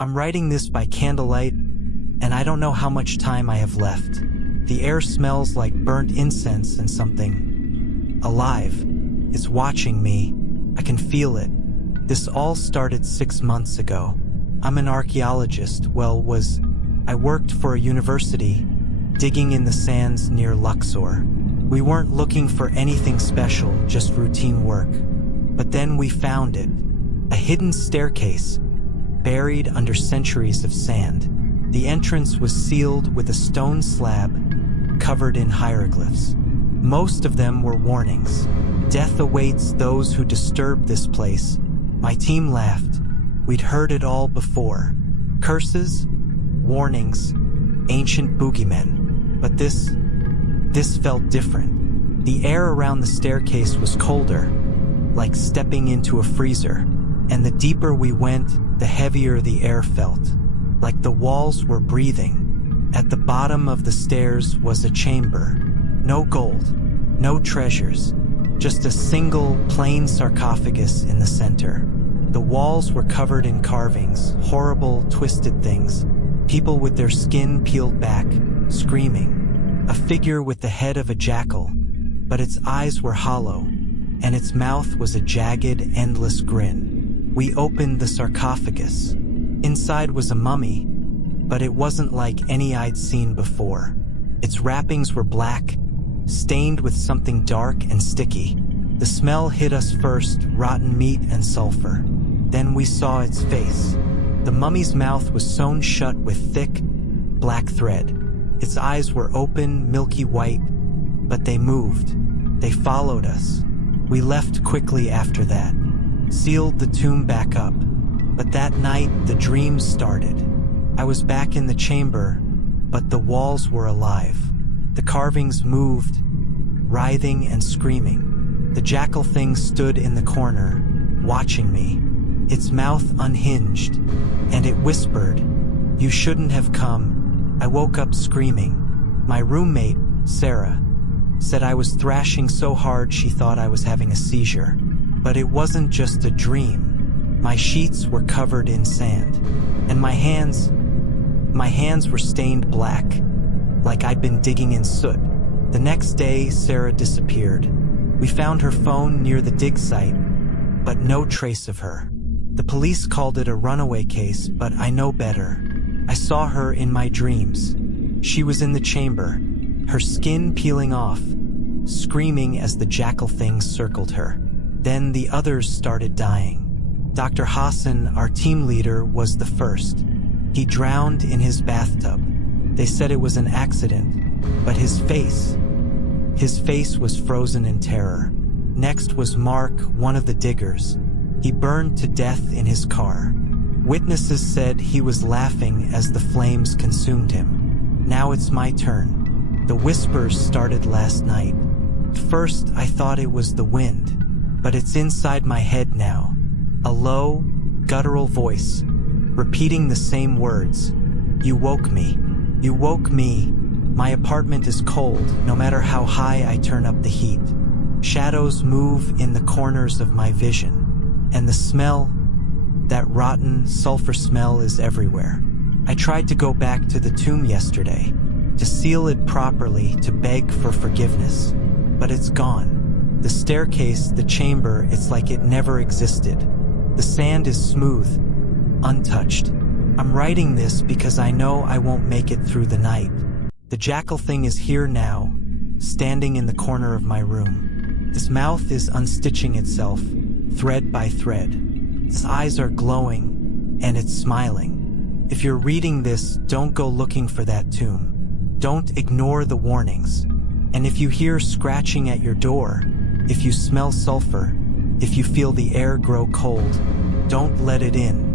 I'm writing this by candlelight, and I don't know how much time I have left. The air smells like burnt incense and something alive. It's watching me. I can feel it. This all started 6 months ago. I'm an archaeologist. I worked for a university, digging in the sands near Luxor. We weren't looking for anything special, just routine work. But then we found it. A hidden staircase, buried under centuries of sand. The entrance was sealed with a stone slab covered in hieroglyphs. Most of them were warnings. Death awaits those who disturb this place. My team laughed. We'd heard it all before. Curses, warnings, ancient boogeymen. But this felt different. The air around the staircase was colder, like stepping into a freezer. And the deeper we went, the heavier the air felt, like the walls were breathing. At the bottom of the stairs was a chamber. No gold, no treasures, just a single, plain sarcophagus in the center. The walls were covered in carvings, horrible, twisted things. People with their skin peeled back, screaming. A figure with the head of a jackal, but its eyes were hollow, and its mouth was a jagged, endless grin. We opened the sarcophagus. Inside was a mummy, but it wasn't like any I'd seen before. Its wrappings were black, stained with something dark and sticky. The smell hit us first, rotten meat and sulfur. Then we saw its face. The mummy's mouth was sewn shut with thick, black thread. Its eyes were open, milky white, but they moved. They followed us. We left quickly after that, sealed the tomb back up. But that night, the dreams started. I was back in the chamber, but the walls were alive. The carvings moved, writhing and screaming. The jackal thing stood in the corner, watching me. Its mouth unhinged, and it whispered, "You shouldn't have come." I woke up screaming. My roommate, Sarah, said I was thrashing so hard she thought I was having a seizure. But it wasn't just a dream. My sheets were covered in sand, and my hands were stained black, like I'd been digging in soot. The next day, Sarah disappeared. We found her phone near the dig site, but no trace of her. The police called it a runaway case, but I know better. I saw her in my dreams. She was in the chamber, her skin peeling off, screaming as the jackal thing circled her. Then the others started dying. Dr. Hassan, our team leader, was the first. He drowned in his bathtub. They said it was an accident, but his face was frozen in terror. Next was Mark, one of the diggers. He burned to death in his car. Witnesses said he was laughing as the flames consumed him. Now it's my turn. The whispers started last night. At first, I thought it was the wind, but it's inside my head now. A low, guttural voice, repeating the same words. "You woke me. You woke me. My apartment is cold, no matter how high I turn up the heat." Shadows move in the corners of my vision. And the smell, that rotten sulfur smell, is everywhere. I tried to go back to the tomb yesterday, to seal it properly, to beg for forgiveness. But it's gone. The staircase, the chamber, it's like it never existed. The sand is smooth, untouched. I'm writing this because I know I won't make it through the night. The jackal thing is here now, standing in the corner of my room. Its mouth is unstitching itself, thread by thread. Its eyes are glowing, and it's smiling. If you're reading this, don't go looking for that tomb. Don't ignore the warnings. And if you hear scratching at your door, if you smell sulfur, if you feel the air grow cold, don't let it in.